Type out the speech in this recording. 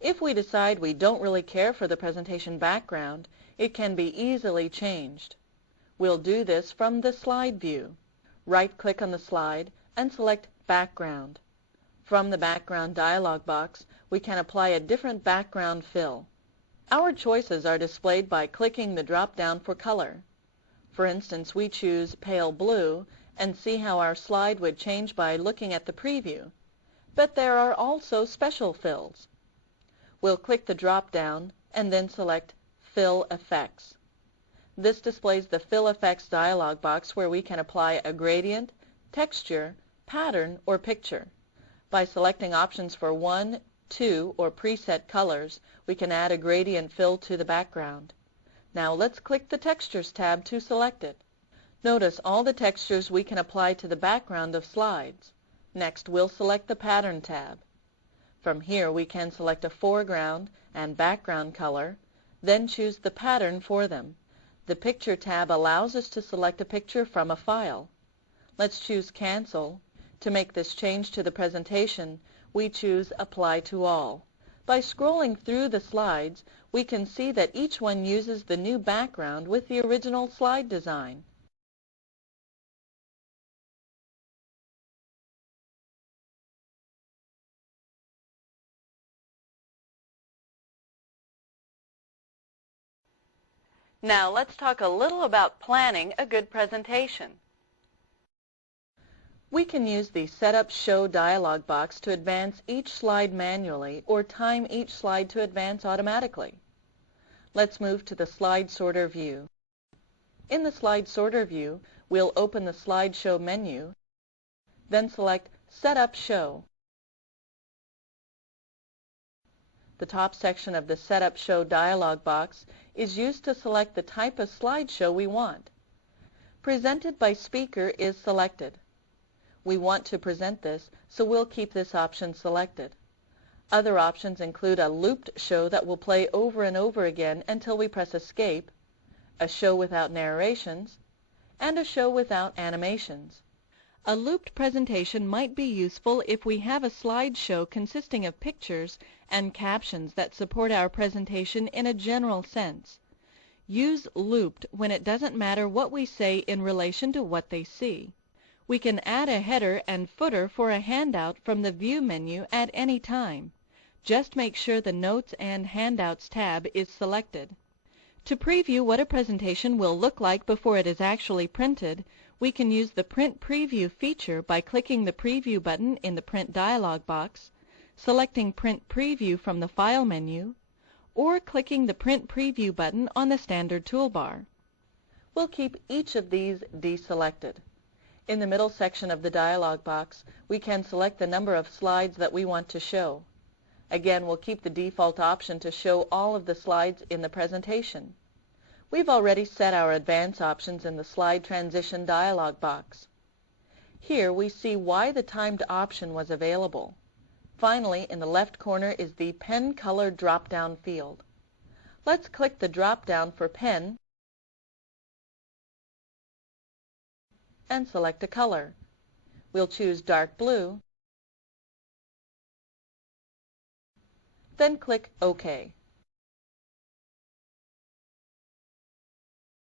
If we decide we don't really care for the presentation background, it can be easily changed. We'll do this from the slide view. Right-click on the slide and select Background. From the Background dialog box, we can apply a different background fill. Our choices are displayed by clicking the drop-down for color. For instance, we choose pale blue and see how our slide would change by looking at the preview. But there are also special fills. We'll click the drop-down and then select Fill Effects. This displays the Fill Effects dialog box where we can apply a gradient, texture, pattern, or picture. By selecting options for 1, 2, or preset colors, we can add a gradient fill to the background. Now let's click the Textures tab to select it. Notice all the textures we can apply to the background of slides. Next, we'll select the Pattern tab. From here, we can select a foreground and background color, then choose the pattern for them. The Picture tab allows us to select a picture from a file. Let's choose Cancel. To make this change to the presentation, we choose Apply to All. By scrolling through the slides, we can see that each one uses the new background with the original slide design. Now let's talk a little about planning a good presentation. We can use the Setup Show dialog box to advance each slide manually or time each slide to advance automatically. Let's move to the Slide Sorter view. In the Slide Sorter view, we'll open the Slideshow menu, then select Setup Show. The top section of the Setup Show dialog box is used to select the type of slideshow we want. Presented by Speaker is selected. We want to present this, so we'll keep this option selected. Other options include a looped show that will play over and over again until we press Escape, a show without narrations, and a show without animations. A looped presentation might be useful if we have a slideshow consisting of pictures and captions that support our presentation in a general sense. Use looped when it doesn't matter what we say in relation to what they see. We can add a header and footer for a handout from the View menu at any time. Just make sure the Notes and Handouts tab is selected. To preview what a presentation will look like before it is actually printed, we can use the Print Preview feature by clicking the Preview button in the Print dialog box, selecting Print Preview from the File menu, or clicking the Print Preview button on the standard toolbar. We'll keep each of these deselected. In the middle section of the dialog box, we can select the number of slides that we want to show. Again, we'll keep the default option to show all of the slides in the presentation. We've already set our advance options in the Slide Transition dialog box. Here we see why the timed option was available. Finally, in the left corner is the Pen Color drop-down field. Let's click the drop-down for Pen and select a color. We'll choose dark blue, then click OK.